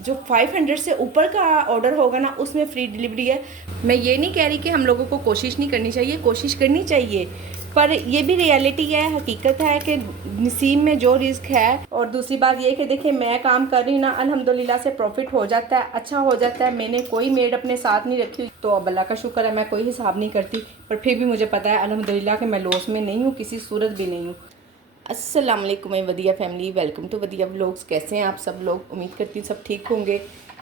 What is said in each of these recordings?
जो 500 से ऊपर का ऑर्डर होगा ना उसमें फ्री डिलीवरी है। मैं ये नहीं कह रही कि हम लोगों को कोशिश नहीं करनी चाहिए, कोशिश करनी चाहिए, पर ये भी रियलिटी है, हकीकत है कि नसीब में जो रिस्क है। और दूसरी बात ये कि देखिए मैं काम कर रही हूँ ना, अल्हम्दुलिल्लाह से प्रॉफिट हो जाता है, अच्छा हो जाता है। मैंने कोई मेड अपने साथ नहीं रखी हुई, तो अब अल्लाह का शुक्र है, मैं कोई हिसाब नहीं करती, पर फिर भी मुझे पता है अल्हम्दुलिल्लाह कि मैं लॉस में नहीं हूँ, किसी सूरत भी नहीं हूँ। अस्सलाम वालेकुम वदिया फैमिली, वेलकम टू वदिया व्लॉग्स। कैसे हैं आप सब लोग? उम्मीद करती हूँ सब ठीक होंगे,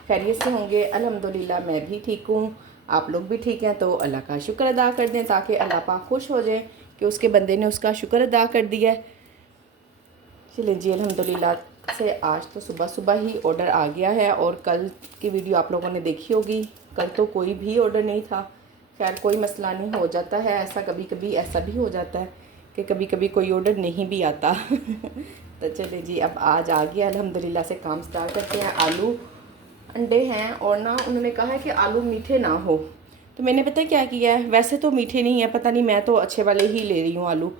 खैरियत से होंगे। अल्हम्दुलिल्लाह मैं भी ठीक हूँ, आप लोग भी ठीक हैं, तो अल्लाह का शुक्र अदा कर दें ताकि अल्लाह पाक खुश हो जाए कि उसके बंदे ने उसका शुक्र अदा कर दिया है। चलिए जी, अल्हम्दुलिल्लाह से आज तो सुबह सुबह ही ऑर्डर आ गया है, और कल की वीडियो आप लोगों ने देखी होगी। कल तो कोई भी ऑर्डर नहीं था, खैर कोई मसला नहीं, हो जाता है ऐसा, कभी कभी ऐसा भी हो जाता है कि कभी कभी कोई ऑर्डर नहीं भी आता। तो चलिए जी, अब आज आ गया अल्हम्दुलिल्लाह से, काम स्टार्ट करते हैं। आलू अंडे हैं, और ना उन्होंने कहा है कि आलू मीठे ना हो, तो मैंने पता है क्या किया है, वैसे तो मीठे नहीं है, पता नहीं, मैं तो अच्छे वाले ही ले रही हूँ आलू,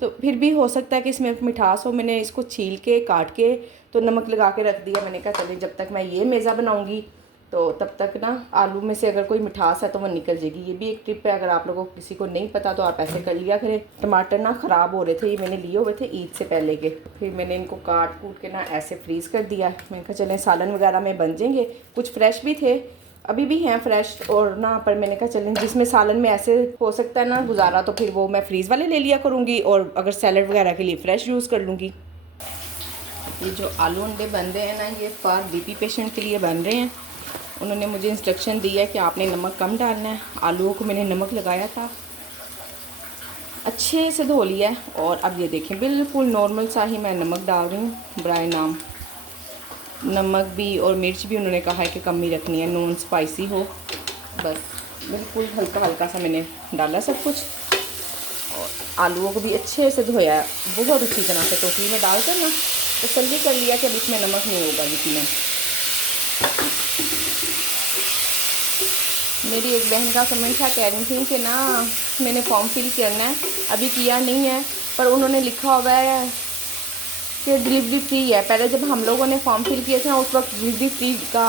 तो फिर भी हो सकता है कि इसमें मिठास हो। मैंने इसको छील के काट के तो नमक लगा के रख दिया। मैंने कहा चलिए जब तक मैं ये मेज़ा बनाऊँगी तो तब तक ना आलू में से अगर कोई मिठास है तो वो निकल जाएगी। ये भी एक टिप है, अगर आप लोगों को किसी को नहीं पता तो आप ऐसे कर लिया करें। टमाटर ना ख़राब हो रहे थे, ये मैंने लिए हुए थे ईद से पहले के, फिर मैंने इनको काट कूट के ना ऐसे फ्रीज़ कर दिया। मैंने कहा चलें सालन वगैरह में बन जाएंगे, कुछ फ्रेश भी थे, अभी भी हैं फ्रेश, और ना पर मैंने कहा चलें जिसमें सालन में ऐसे हो सकता है ना गुजारा, तो फिर वो मैं फ्रीज़ वाले ले लिया करूँगी, और अगर सैलड वगैरह के लिए फ़्रेश यूज़ कर लूँगी। ये जो आलू अंडे बन रहे हैं ना, ये फॉर बीपी पेशेंट के लिए बन रहे हैं। उन्होंने मुझे इंस्ट्रक्शन दिया है कि आपने नमक कम डालना है। आलूओं को मैंने नमक लगाया था, अच्छे से धो लिया है, और अब ये देखें बिल्कुल नॉर्मल सा ही मैं नमक डाल रही हूँ बराए नाम। नमक भी और मिर्च भी उन्होंने कहा है कि कम ही रखनी है, नॉन स्पाइसी हो, बस बिल्कुल हल्का हल्का सा मैंने डाला सब कुछ। और आलूओं को भी अच्छे से धोया बहुत अच्छी तरह से, टोकरी में डालकर ना तसल्ली कर लिया कि अब इसमें नमक नहीं होगा इसमें। मेरी एक बहन का कमेंट था, कह रही थी कि ना मैंने फॉर्म फिल करना है, अभी किया नहीं है, पर उन्होंने लिखा हुआ है कि डिलीवरी फ्री है। पहले जब हम लोगों ने फॉर्म फिल किया था उस वक्त डिलीवरी फ्री का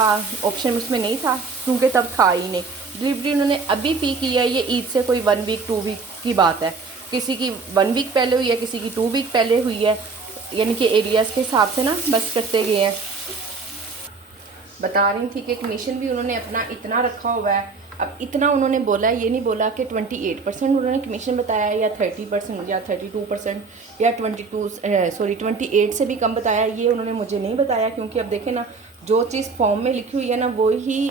ऑप्शन उसमें नहीं था, क्योंकि तब था ही नहीं। डिलीवरी उन्होंने अभी फ्री की है, ये ईद से कोई 1 वीक 2 वीक की बात है, किसी की 1 वीक पहले हुई है, किसी की 2 वीक पहले हुई है, यानी कि एरियाज़ के हिसाब से ना बस करते गए हैं। बता रही थी कि कमीशन भी उन्होंने अपना इतना रखा हुआ है। अब इतना उन्होंने बोला है, ये नहीं बोला कि 28% उन्होंने कमीशन बताया है, या 30% या 32% या 28 से भी कम बताया, ये उन्होंने मुझे नहीं बताया। क्योंकि अब देखें ना, जो चीज़ फॉर्म में लिखी हुई है ना वो ही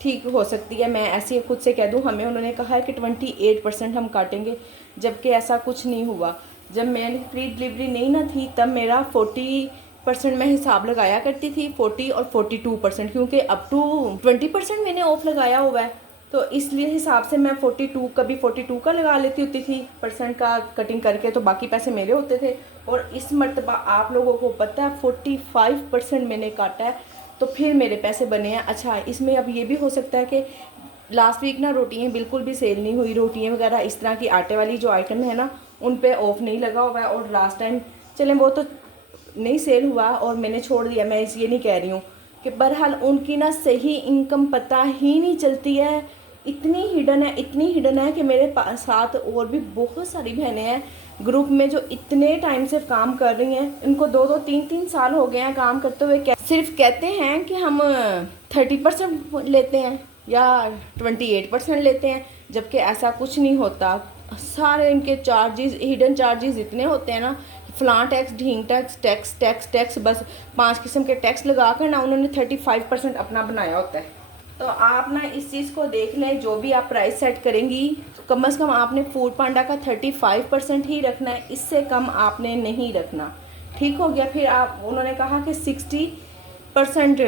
ठीक हो सकती है। मैं ऐसे खुद से कह दूँ, हमें उन्होंने कहा है कि 28% हम काटेंगे, जबकि ऐसा कुछ नहीं हुआ। जब मैंने फ्री डिलीवरी नहीं ना थी तब मेरा 40% मैं हिसाब लगाया करती थी, 40 और 42%, क्योंकि अप टू 20% मैंने ऑफ लगाया हुआ है, तो इसलिए हिसाब से मैं 42 कभी 42 का लगा लेती होती थी परसेंट का कटिंग करके, तो बाकी पैसे मेरे होते थे। और इस मरतबा आप लोगों को पता है 45% मैंने काटा है, तो फिर मेरे पैसे बने हैं। अच्छा, इसमें अब ये भी हो सकता है कि लास्ट वीक ना रोटियां बिल्कुल भी सेल नहीं हुई, रोटियां वगैरह इस तरह की आटे वाली जो आइटम है ना उन पे ऑफ नहीं लगा हुआ है, और लास्ट टाइम चलें वो तो नहीं सेल हुआ और मैंने छोड़ दिया। मैं ये नहीं कह रही हूँ कि बहरहाल उनकी ना सही इनकम पता ही नहीं चलती है, इतनी हिडन है, इतनी हिडन है कि मेरे साथ और भी बहुत सारी बहनें हैं ग्रुप में जो इतने टाइम से काम कर रही हैं, इनको 2-2 3-3 साल हो गए हैं काम करते हुए। सिर्फ कहते हैं कि हम 30% लेते हैं या 28% लेते हैं, जबकि ऐसा कुछ नहीं होता। सारे इनके चार्जेस, हिडन चार्जेस इतने होते हैं ना, फलां tax, Dhing tax, tax tax tax, बस 5 किस्म के टैक्स लगा कर ना उन्होंने 35% अपना बनाया होता है। तो आप ना इस चीज़ को देख लें, जो भी आप प्राइस सेट करेंगी कम से कम आपने फूड पांडा का 35% ही रखना है, इससे कम आपने नहीं रखना। ठीक हो गया। फिर आप, उन्होंने कहा कि 60%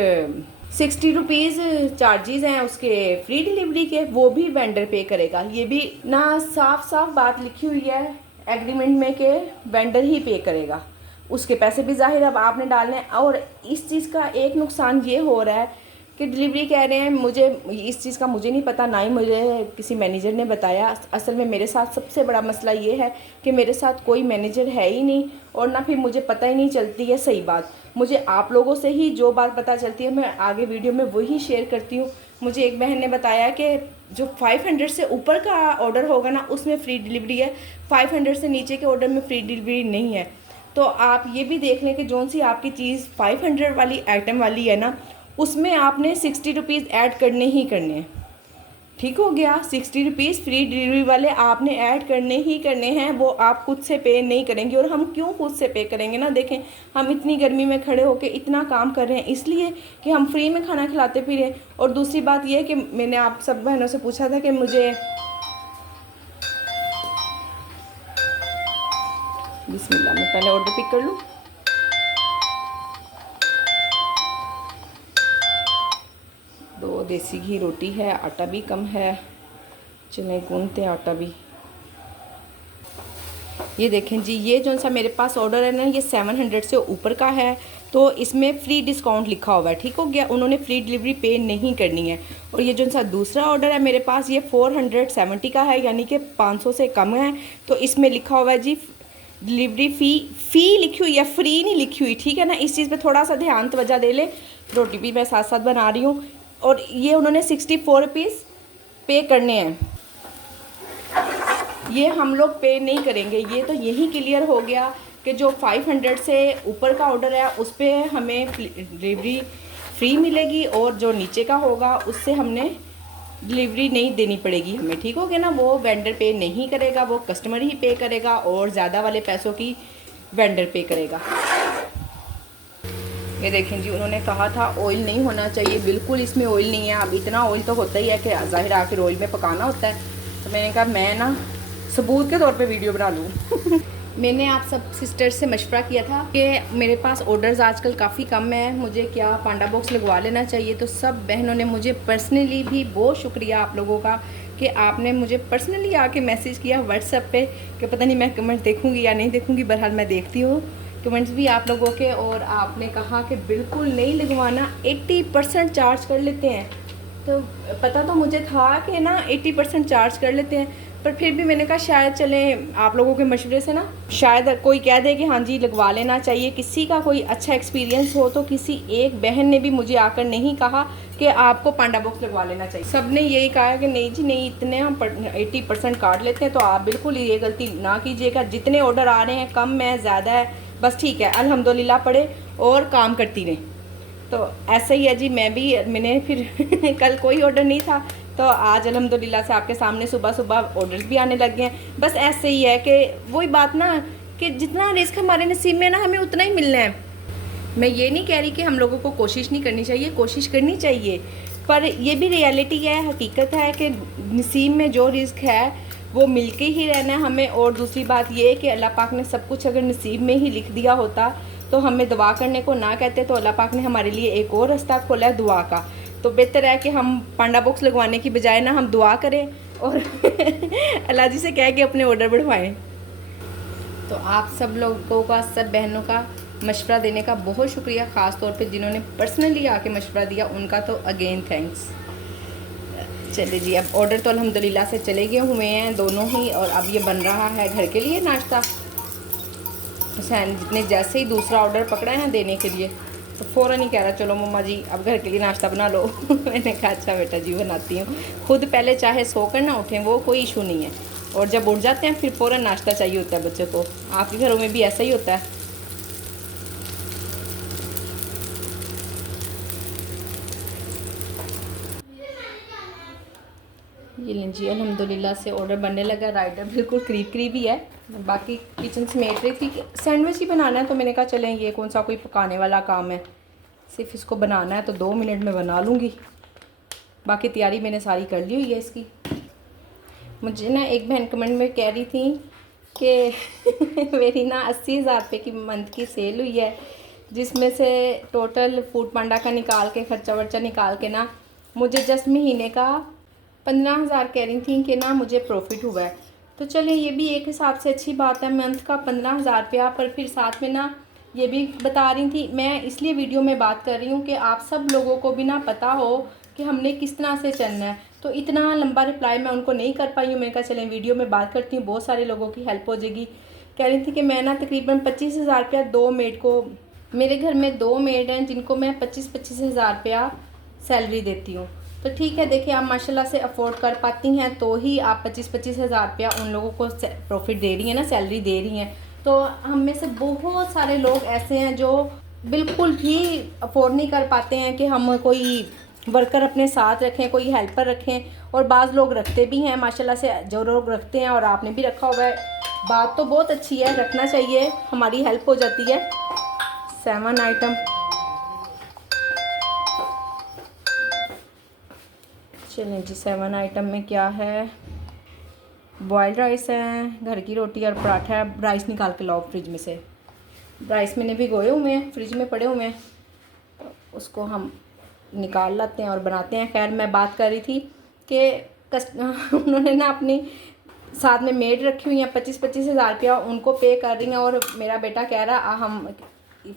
60 रुपीज़ चार्जेस हैं उसके फ्री डिलीवरी के, वो भी वेंडर पे करेगा। ये भी ना साफ साफ बात लिखी हुई है एग्रीमेंट में कि वेंडर ही पे करेगा, उसके पैसे भी ज़ाहिर अब आपने डालने हैं। और इस चीज़ का एक नुकसान ये हो रहा है कि डिलीवरी कह रहे हैं, मुझे इस चीज़ का मुझे नहीं पता, ना ही मुझे किसी मैनेजर ने बताया। असल में मेरे साथ सबसे बड़ा मसला ये है कि मेरे साथ कोई मैनेजर है ही नहीं, और ना फिर मुझे पता ही नहीं चलती है सही बात। मुझे आप लोगों से ही जो बात पता चलती है मैं आगे वीडियो में वही शेयर करती हूँ। मुझे एक बहन ने बताया कि जो 500 से ऊपर का ऑर्डर होगा ना उसमें फ्री डिलीवरी है, 500 से नीचे के ऑर्डर में फ्री डिलीवरी नहीं है। तो आप ये भी देख लें कि जौन सी आपकी चीज़ 500 वाली आइटम वाली है ना, उसमें आपने 60 रुपीज़ ऐड करने ही करने हैं। ठीक हो गया, 60 रुपीज़ फ्री डिलीवरी वाले आपने ऐड करने ही करने हैं, वो आप खुद से पे नहीं करेंगे। और हम क्यों खुद से पे करेंगे ना, देखें हम इतनी गर्मी में खड़े होकर इतना काम कर रहे हैं इसलिए कि हम फ्री में खाना खिलाते फिरें। और दूसरी बात यह है कि मैंने आप सब बहनों से पूछा था कि मुझे बिस्मिल्लाह, मैं पहले ऑर्डर पिक कर लूँ। दो देसी घी रोटी है, आटा भी कम है, चलें गूंदते हैं आटा भी। ये देखें जी, ये जो सा मेरे पास ऑर्डर है ना, ये 700 से ऊपर का है, तो इसमें फ्री डिस्काउंट लिखा हुआ है। ठीक हो गया, उन्होंने फ्री डिलीवरी पे नहीं करनी है। और ये जो सा दूसरा ऑर्डर है मेरे पास, ये 470 का है, यानी कि 500 से कम है। तो इसमें लिखा हुआ है जी डिलीवरी फ़ी लिखी हुई है, फ्री नहीं लिखी हुई। ठीक है ना, इस चीज़ पे थोड़ा सा ध्यान तवज्जो दे ले। रोटी भी मैं साथ साथ बना रही हूँ। और ये उन्होंने 64 रुपीज़ पे करने हैं, ये हम लोग पे नहीं करेंगे। ये तो यही क्लियर हो गया कि जो 500 से ऊपर का ऑर्डर है उस पर हमें डिलीवरी फ्री मिलेगी, और जो नीचे का होगा उससे हमने डिलीवरी नहीं देनी पड़ेगी हमें। ठीक हो गया ना, वो वेंडर पे नहीं करेगा, वो कस्टमर ही पे करेगा, और ज़्यादा वाले पैसों की वेंडर पे करेगा। ये देखें जी, उन्होंने कहा था ऑयल नहीं होना चाहिए, बिल्कुल इसमें ऑयल नहीं है। अब इतना ऑयल तो होता ही है कि ज़ाहिर आखिर ऑयल में पकाना होता है। तो मैंने कहा मैं ना सबूत के तौर पे वीडियो बना लूँ। मैंने आप सब सिस्टर्स से मशवरा किया था कि मेरे पास ऑर्डर्स आजकल काफ़ी कम है, मुझे क्या पांडा बॉक्स लगवा लेना चाहिए। तो सब बहनों ने मुझे पर्सनली भी बहुत शुक्रिया आप लोगों का कि आपने मुझे पर्सनली आके मैसेज किया व्हाट्सएप पे कि पता नहीं मैं कमेंट देखूँगी या नहीं देखूँगी, बहरहाल मैं देखती हूँ कमेंट्स भी आप लोगों के। और आपने कहा कि बिल्कुल नहीं लगवाना, 80% चार्ज कर लेते हैं। तो पता तो मुझे था कि ना 80% चार्ज कर लेते हैं, पर फिर भी मैंने कहा शायद चलें आप लोगों के मशवरे से ना शायद कोई कह दे कि हाँ जी लगवा लेना चाहिए। किसी का कोई अच्छा एक्सपीरियंस हो। तो किसी एक बहन ने भी मुझे आकर नहीं कहा कि आपको पांडा बॉक्स लगवा लेना चाहिए, सब ने यही कहा कि नहीं जी नहीं, इतने हम 80% काट लेते हैं। तो आप बिल्कुल ये गलती ना कीजिएगा, जितने ऑर्डर आ रहे हैं कम है ज़्यादा है बस ठीक है, अल्हम्दुलिल्लाह पढ़े और काम करती रहें। तो ऐसा ही है जी, मैंने फिर कल कोई ऑर्डर नहीं था, तो आज अल्हम्दुलिल्लाह से आपके सामने सुबह सुबह ऑर्डर्स भी आने लग गए हैं। बस ऐसे ही है कि वही बात ना कि जितना रिस्क हमारे नसीब में ना हमें उतना ही मिलना है। मैं ये नहीं कह रही कि हम लोगों को कोशिश नहीं करनी चाहिए, कोशिश करनी चाहिए, पर ये भी रियलिटी है, हकीकत है कि नसीब में जो रिस्क है वो मिल के ही रहना है हमें। और दूसरी बात ये है कि अल्लाह पाक ने सब कुछ अगर नसीब में ही लिख दिया होता तो हमें दुआ करने को ना कहते, तो अल्लाह पाक ने हमारे लिए एक और रास्ता खोला है दुआ का। तो बेहतर है कि हम पांडा बॉक्स लगवाने की बजाय ना हम दुआ करें और अल्लाह जी से कह के अपने ऑर्डर बढ़वाएं। तो आप सब लोगों का, सब बहनों का मशवरा देने का बहुत शुक्रिया, ख़ास तौर पे जिन्होंने पर्सनली आके मशवरा दिया उनका तो अगेन थैंक्स। चलिए जी, अब ऑर्डर तो अल्हम्दुलिल्लाह से चले गए हुए हैं दोनों ही, और अब ये बन रहा है घर के लिए नाश्ता। हुसैन ने जैसे ही दूसरा ऑर्डर पकड़ा है ना देने के लिए तो फ़ौरन ही कह रहा चलो मम्मा जी अब घर के लिए नाश्ता बना लो। मैंने कहा अच्छा बेटा जी बनाती हूँ। खुद पहले चाहे सो कर ना उठें वो कोई इशू नहीं है, और जब उठ जाते हैं फिर फ़ौरन नाश्ता चाहिए होता है बच्चों को। आपके घरों में भी ऐसा ही होता है? ये लें जी, अल्हम्दुलिल्लाह से ऑर्डर बनने लगा। राइडर बिल्कुल करीब करीब ही है, बाकी किचन समेट रही थी। सैंडविच ही बनाना है तो मैंने कहा चलें ये कौन सा कोई पकाने वाला काम है, सिर्फ इसको बनाना है तो 2 मिनट में बना लूँगी। बाकी तैयारी मैंने सारी कर ली हुई है इसकी। मुझे ना एक बहन कमेंट में कह रही थी कि मेरी ना 80,000 रुपये की मंथ की सेल हुई है, जिसमें से टोटल फूड पांडा का निकाल के खर्चा वर्चा निकाल के ना मुझे जस्ट महीने का 15,000 कह रही थी कि ना मुझे प्रॉफिट हुआ है। तो चलिए ये भी एक हिसाब से अच्छी बात है, मंथ का 15,000 रुपया, पर फिर साथ में ना ये भी बता रही थी। मैं इसलिए वीडियो में बात कर रही हूँ कि आप सब लोगों को भी ना पता हो कि हमने किस तरह से चलना है। तो इतना लंबा रिप्लाई मैं उनको नहीं कर पाई हूँ। मैंने कहा चलें वीडियो में बात करती हूँ, बहुत सारे लोगों की हेल्प हो जाएगी। कह रही थी कि मैं ना तकरीबन 25,000 रुपया 2 मेड को, मेरे घर में 2 मेड हैं जिनको मैं 25,000 रुपया सैलरी देती हूँ। तो ठीक है, देखिए आप माशाल्लाह से अफोर्ड कर पाती हैं तो ही आप 25,000 रुपया उन लोगों को प्रॉफिट दे रही हैं ना, सैलरी दे रही हैं। तो हम में से बहुत सारे लोग ऐसे हैं जो बिल्कुल भी अफोर्ड नहीं कर पाते हैं कि हम कोई वर्कर अपने साथ रखें, कोई हेल्पर रखें। और बाज़ लोग रखते भी हैं माशाल्लाह से, जो लोग रखते हैं, और आपने भी रखा हुआ है। बात तो बहुत अच्छी है, रखना चाहिए, हमारी हेल्प हो जाती है। 7 आइटम, चलें जी। 7 आइटम में क्या है? बॉयल्ड राइस है, घर की रोटी और पराठा है। राइस निकाल के लाओ फ्रिज में से। राइस मैंने भिगोए हुए हैं, फ्रिज में पड़े हुए हैं, तो उसको हम निकाल लाते हैं और बनाते हैं। खैर मैं बात कर रही थी कि उन्होंने ना अपनी साथ में मेड रखी हुई हैं, 25,000 रुपया उनको पे कर रही हैं। और मेरा बेटा कह रहा हम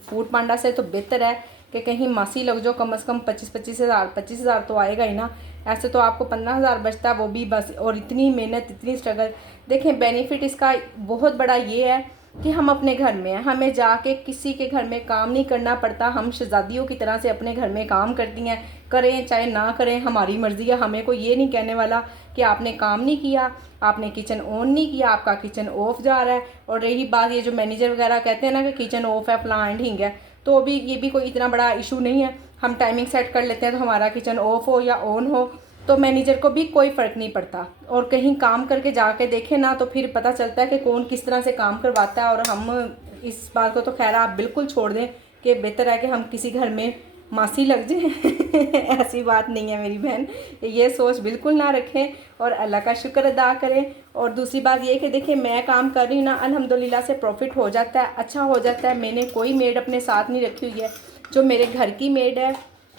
फूड पांडा से तो बेहतर है कि कहीं मासी लग जाओ, कम से कम 25,000 तो आएगा ही ना। ऐसे तो आपको 15,000 बचता है, वो भी बस। और इतनी मेहनत, इतनी स्ट्रगल। देखें बेनिफिट इसका बहुत बड़ा ये है कि हम अपने घर में हैं, हमें जाके किसी के घर में काम नहीं करना पड़ता। हम शहजादियों की तरह से अपने घर में काम करती हैं, करें चाहे ना करें हमारी मर्ज़ी है। हमें कोई ये नहीं कहने वाला कि आपने काम नहीं किया, आपने किचन ऑन नहीं किया, आपका किचन ऑफ जा रहा है। और रही बात ये जो मैनेजर वगैरह कहते हैं ना कि किचन ऑफ है, फलां एंड ढींग है, तो भी ये भी कोई इतना बड़ा इशू नहीं है। हम टाइमिंग सेट कर लेते हैं, तो हमारा किचन ऑफ हो या ऑन हो तो मैनेजर को भी कोई फ़र्क नहीं पड़ता। और कहीं काम करके जाके देखें ना तो फिर पता चलता है कि कौन किस तरह से काम करवाता है। और हम इस बात को तो खैर आप बिल्कुल छोड़ दें कि बेहतर है कि हम किसी घर में मासी लग जाए। ऐसी बात नहीं है मेरी बहन, ये सोच बिल्कुल ना रखें और अल्लाह का शुक्र अदा करें। और दूसरी बात ये कि देखिए मैं काम कर रही हूँ ना, अल्हम्दुलिल्लाह से प्रॉफिट हो जाता है, अच्छा हो जाता है। मैंने कोई मेड अपने साथ नहीं रखी हुई है। जो मेरे घर की मेड है,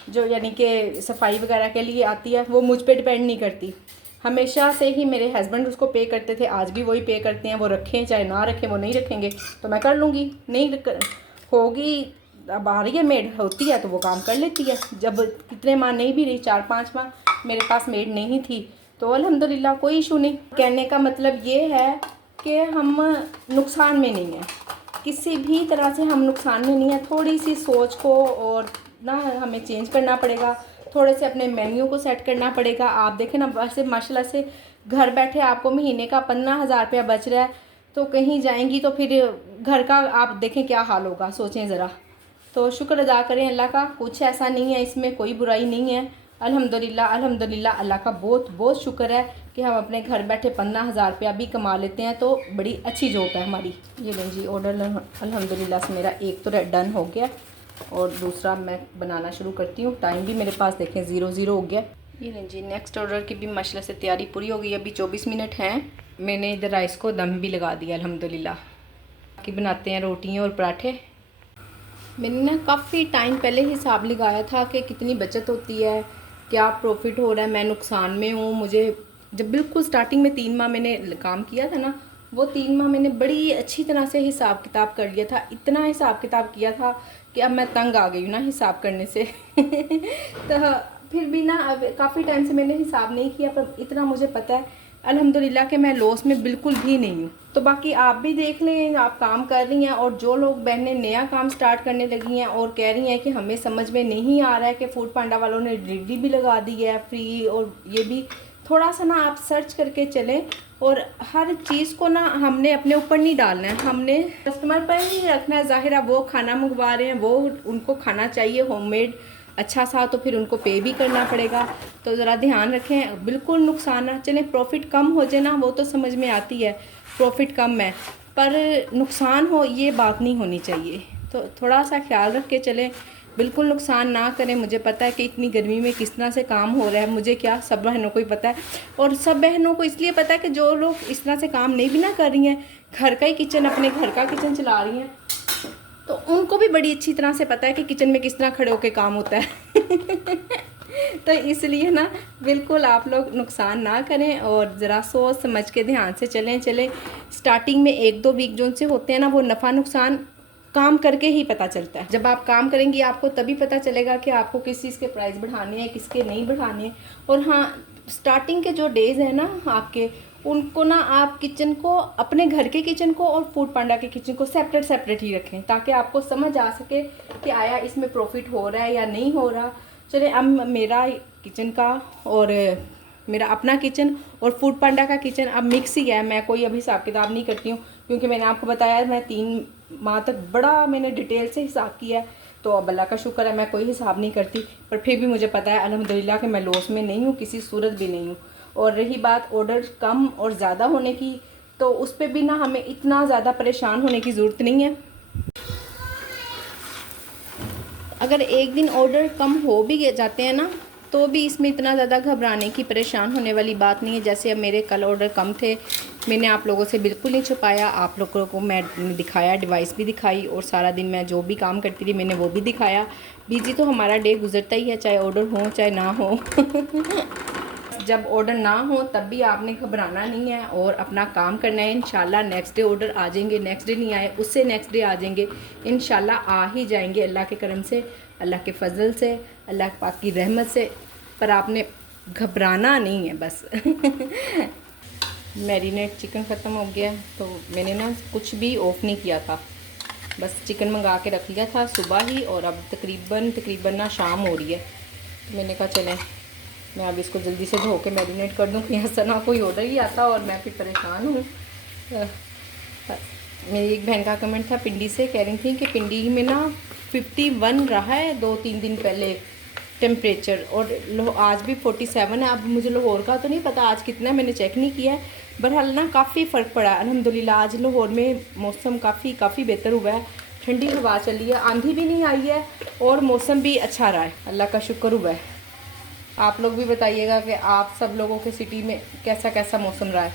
जो यानी कि सफाई वगैरह के लिए आती है, वो मुझ पे डिपेंड नहीं करती। हमेशा से ही मेरे हस्बैंड उसको पे करते थे, आज भी वही पे करते हैं। वो रखें चाहे ना रखें, वो नहीं रखेंगे तो मैं कर लूँगी, नहीं होगी। अब आ रही है मेड, होती है तो वो काम कर लेती है। जब कितने माह नहीं भी रही, 4-5 माह मेरे पास मेड नहीं थी, तो अल्हम्दुलिल्लाह कोई इशू नहीं। कहने का मतलब ये है कि हम नुकसान में नहीं हैं, किसी भी तरह से हम नुकसान में नहीं हैं। थोड़ी सी सोच को और ना हमें चेंज करना पड़ेगा, थोड़े से अपने मेन्यू को सेट करना पड़ेगा। आप देखें ना, वैसे माशाल्लाह से घर बैठे आपको महीने का 15,000 रुपया बच रहा है, तो कहीं जाएंगी तो फिर घर का आप देखें क्या हाल होगा, सोचें ज़रा। तो शुक्र अदा करें अल्लाह का, कुछ ऐसा नहीं है, इसमें कोई बुराई नहीं है। अल्हम्दुलिल्लाह अल्हम्दुलिल्लाह, अल्लाह का बहुत बहुत शुक्र है कि हम अपने घर बैठे 15,000 रुपया भी कमा लेते हैं, तो बड़ी अच्छी जॉब है हमारी। ये लें जी ऑर्डर अल्हम्दुलिल्लाह से मेरा एक तो डन हो गया और दूसरा मैं बनाना शुरू करती हूँ। टाइम भी मेरे पास देखें 0-0 हो गया। ये लें जी नेक्स्ट ऑर्डर की भी माशाल्लाह से तैयारी पूरी हो गई। अभी 24 मिनट हैं, मैंने इधर राइस को दम भी लगा दिया अल्हम्दुलिल्लाह। बाकी बनाते हैं रोटियाँ और पराठे। मैंने ना काफ़ी टाइम पहले हिसाब लगाया था कि कितनी बचत होती है, क्या प्रॉफिट हो रहा है, मैं नुकसान में हूँ। मुझे जब बिल्कुल स्टार्टिंग में 3 माह मैंने काम किया था ना, वो 3 माह मैंने बड़ी अच्छी तरह से हिसाब किताब कर लिया था। इतना हिसाब किताब किया था कि अब मैं तंग आ गई हूँ ना हिसाब करने से। तो फिर भी ना अब काफ़ी टाइम से मैंने हिसाब नहीं किया, पर इतना मुझे पता है अल्हम्दुलिल्लाह कि मैं लॉस में बिल्कुल भी नहीं हूँ। तो बाकी आप भी देख लें, आप काम कर रही हैं और जो लोग बहनें नया काम स्टार्ट करने लगी हैं और कह रही हैं कि हमें समझ में नहीं आ रहा है कि फूड पांडा वालों ने डिलीवरी भी लगा दी है फ्री, और ये भी थोड़ा सा ना आप सर्च करके चलें। और हर चीज़ को ना हमने अपने ऊपर नहीं डालना है, हमने कस्टमर पर ही रखना है। ज़ाहिर है वो खाना मंगवा रहे हैं, वो उनको खाना चाहिए होममेड अच्छा सा, तो फिर उनको पे भी करना पड़ेगा। तो ज़रा ध्यान रखें, बिल्कुल नुकसान ना चले। प्रॉफिट कम हो जाए ना, वो तो समझ में आती है प्रॉफिट कम है, पर नुकसान हो ये बात नहीं होनी चाहिए। तो थोड़ा सा ख्याल रख के चलें, बिल्कुल नुकसान ना करें। मुझे पता है कि इतनी गर्मी में किस तरह से काम हो रहा है, मुझे क्या सब बहनों को ही पता है। और सब बहनों को इसलिए पता है कि जो लोग इस तरह से काम नहीं भी ना कर रही हैं, घर का ही किचन, अपने घर का किचन चला रही हैं, तो उनको भी बड़ी अच्छी तरह से पता है कि किचन में किस तरह खड़े होकर काम होता है। तो इसलिए ना बिल्कुल आप लोग नुकसान ना करें और ज़रा सोच समझ के ध्यान से चलें। स्टार्टिंग में 1-2 वीक जो उनसे होते हैं ना, वो नफ़ा नुकसान काम करके ही पता चलता है। जब आप काम करेंगी आपको तभी पता चलेगा कि आपको किस चीज़ के प्राइस बढ़ाने हैं, किसके नहीं बढ़ाने हैं। और हाँ, स्टार्टिंग के जो डेज़ हैं ना आपके, उनको ना आप किचन को, अपने घर के किचन को और फूड पांडा के किचन को सेपरेट ही रखें, ताकि आपको समझ आ सके कि आया इसमें प्रॉफिट हो रहा है या नहीं हो रहा। चले, अब मेरा किचन का और मेरा अपना किचन और फूड पांडा का किचन अब मिक्स ही है। मैं कोई अभी हिसाब किताब नहीं करती हूँ, क्योंकि मैंने आपको बताया मैं 3 माह तक बड़ा मैंने डिटेल से हिसाब किया है। तो अब अल्लाह का शुक्र है मैं कोई हिसाब नहीं करती, पर फिर भी मुझे पता है अल्हम्दुलिल्लाह कि मैं लॉस में नहीं हूँ, किसी सूरत भी नहीं हूँ। और रही बात ऑर्डर कम और ज़्यादा होने की, तो उस पर भी ना हमें इतना ज़्यादा परेशान होने की ज़रूरत नहीं है। अगर एक दिन ऑर्डर कम हो भी जाते हैं ना, तो भी इसमें इतना ज़्यादा घबराने की, परेशान होने वाली बात नहीं है। जैसे अब मेरे कल ऑर्डर कम थे, मैंने आप लोगों से बिल्कुल नहीं छुपाया, आप लोगों को मैं दिखाया, डिवाइस भी दिखाई, और सारा दिन मैं जो भी काम करती थी मैंने वो भी दिखाया। बिजी तो हमारा डे गुजरता ही है, चाहे ऑर्डर हो चाहे ना हो। जब ऑर्डर ना हो तब भी आपने घबराना नहीं है और अपना काम करना है। इंशाल्लाह नेक्स्ट डे ऑर्डर आ जाएंगे, नेक्स्ट डे नहीं आए उससे नेक्स्ट डे आ जाएंगे, इंशाल्लाह आ ही जाएंगे अल्लाह के करम से, अल्लाह के फजल से, अल्लाह पाक की रहमत से। पर आपने घबराना नहीं है बस। मैरिनेट चिकन ख़त्म हो गया, तो मैंने ना कुछ भी ऑफ नहीं किया था, बस चिकन मंगा के रख लिया था सुबह ही, और अब तकरीबन ना शाम हो रही है। तो मैंने कहा चलें मैं अब इसको जल्दी से धो के मैरिनेट कर दूँ, कहीं ऐसा ना कोई ऑर्डर ही आता और मैं फिर परेशान हूँ। मेरी एक बहन का कमेंट था पिंडी से, कह रही थी कि पिंडी में ना 51 रहा है 2-3 दिन पहले टेम्परेचर, और आज भी 47 है। अब मुझे लाहौर का तो नहीं पता आज कितना है, मैंने चेक नहीं किया है। बहरहाल ना काफ़ी फ़र्क पड़ा है अल्हम्दुलिल्लाह। आज लाहौर में मौसम काफ़ी बेहतर हुआ है, ठंडी हवा चली है, आंधी भी नहीं आई है और मौसम भी अच्छा रहा है, अल्लाह का शुक्र हुआ है। आप लोग भी बताइएगा कि आप सब लोगों के सिटी में कैसा कैसा मौसम रहा है।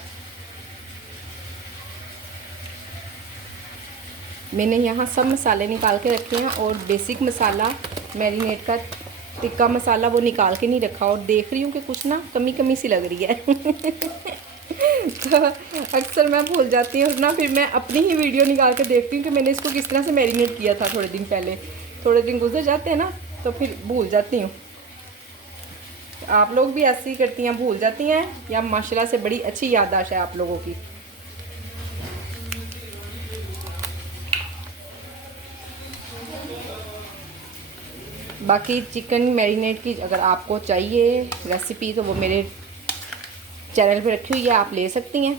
मैंने यहाँ सब मसाले निकाल के रखे हैं, और बेसिक मसाला मैरिनेट का टिक्का मसाला वो निकाल के नहीं रखा, और देख रही हूँ कि कुछ ना कमी सी लग रही है। तो अक्सर मैं भूल जाती हूँ ना, फिर मैं अपनी ही वीडियो निकाल के देखती हूँ कि मैंने इसको किस तरह से मैरिनेट किया था थोड़े दिन पहले। थोड़े दिन गुजर जाते हैं ना तो फिर भूल जाती हूँ। आप लोग भी ऐसे ही करती हैं, भूल जाती हैं, या माशाल्लाह से बड़ी अच्छी याददाश्त है आप लोगों की। बाकी चिकन मैरिनेट की अगर आपको चाहिए रेसिपी तो वो मेरे चैनल पे रखी हुई है, आप ले सकती हैं।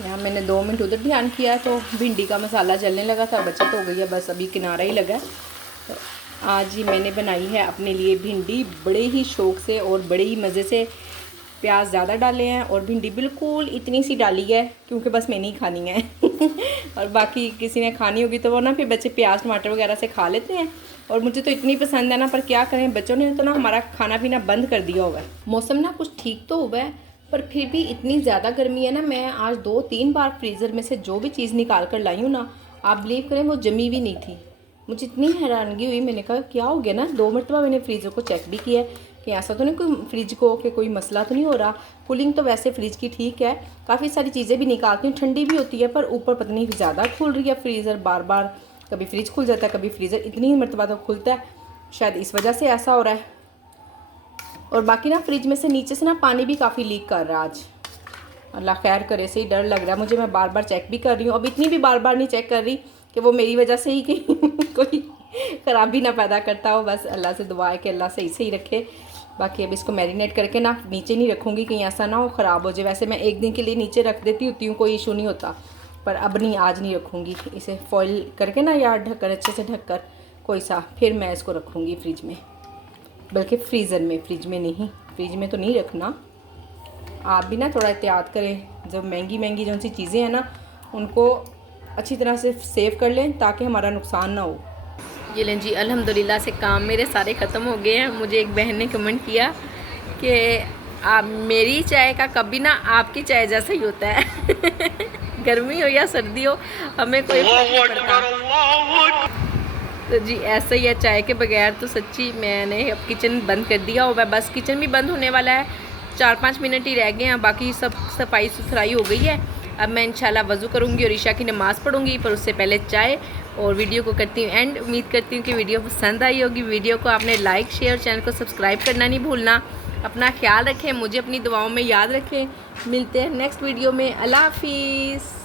यहाँ मैंने 2 मिनट उधर ध्यान किया तो भिंडी का मसाला जलने लगा था, बचत हो गई है, बस अभी किनारा ही लगा। तो आज ही मैंने बनाई है अपने लिए भिंडी बड़े ही शौक़ से और बड़े ही मज़े से। प्याज ज़्यादा डाले हैं और भिंडी बिल्कुल इतनी सी डाली है क्योंकि बस मैंने ही खानी है। और बाकी किसी ने खानी होगी तो वो ना फिर बच्चे प्याज टमाटर वगैरह से खा लेते हैं, और मुझे तो इतनी पसंद है ना, पर क्या करें बच्चों ने तो ना हमारा खाना पीना बंद कर दिया हुआ है। मौसम ना कुछ ठीक तो हुआ है, पर फिर भी इतनी ज़्यादा गर्मी है ना। मैं आज 2-3 बार फ्रीज़र में से जो भी चीज़ निकाल कर लाई हूँ ना, आप बिलीव करें वो जमी भी नहीं थी। मुझे इतनी हैरानगी हुई, मैंने कहा क्या हो गया ना। 2 मरतबा मैंने फ्रीज़र को चेक भी किया कि ऐसा तो नहीं कोई फ्रिज को कि कोई मसला तो नहीं हो रहा। कूलिंग तो वैसे फ्रिज की ठीक है, काफ़ी सारी चीज़ें भी निकालती हूँ, ठंडी भी होती है, पर ऊपर पता नहीं ज़्यादा खुल रही है फ्रीज़र बार बार। कभी फ्रिज खुल जाता है, कभी फ्रीज़र इतनी ही मरतबा तो खुलता है, शायद इस वजह से ऐसा हो रहा है। और बाकी ना फ्रिज में से नीचे से ना पानी भी काफ़ी लीक कर रहा है आज। अल्लाह खैर करे, से ही डर लग रहा है मुझे। मैं बार बार चेक भी कर रही हूँ, अब इतनी भी बार बार नहीं चेक कर रही कि वो मेरी वजह से ही कहीं कोई ख़राबी ना पैदा करता हो। बस अल्लाह से दुआ है कि अल्लाह सही से ही रखे। बाकी अब इसको मैरिनेट करके ना नीचे नहीं रखूँगी, कहीं ऐसा ना हो ख़राब हो जाए। वैसे मैं एक दिन के लिए नीचे रख देती होती हूँ, कोई इशू नहीं होता, पर अब नहीं, आज नहीं रखूँगी। इसे फॉइल करके ना या ढककर अच्छे से ढककर कोई सा, फिर मैं इसको रखूँगी फ्रिज में, बल्कि फ्रीज़र में, फ्रिज में नहीं। फ्रिज में तो नहीं रखना। आप भी ना थोड़ा एहतियात करें, जब महंगी जो सी चीज़ें हैं ना उनको अच्छी तरह से सेव कर लें ताकि हमारा नुकसान ना हो। ये लें जी, अल्हम्दुलिल्लाह से काम मेरे सारे ख़त्म हो गए हैं। मुझे एक बहन ने कमेंट किया कि आप मेरी चाय का कभी ना आपकी चाय जैसा ही होता है। गर्मी हो या सर्दी हो हमें कोई फर्क नहीं पड़ता। तो जी ऐसा ही है, चाय के बगैर तो सच्ची मैंने अब किचन बंद कर दिया हुआ है। बस किचन भी बंद होने वाला है, 4-5 मिनट ही रह गए हैं, बाकी सब सफाई सुथराई हो गई है। अब मैं इंशाल्लाह वज़ू करूँगी और ईशा की नमाज़ पढ़ूँगी, पर उससे पहले चाय, और वीडियो को करती हूँ एंड। उम्मीद करती हूँ कि वीडियो पसंद आई होगी। वीडियो को आपने लाइक, शेयर, चैनल को सब्सक्राइब करना नहीं भूलना। अपना ख्याल रखें, मुझे अपनी दुआओं में याद रखें। मिलते हैं नेक्स्ट वीडियो में। अल्लाह हाफिज़।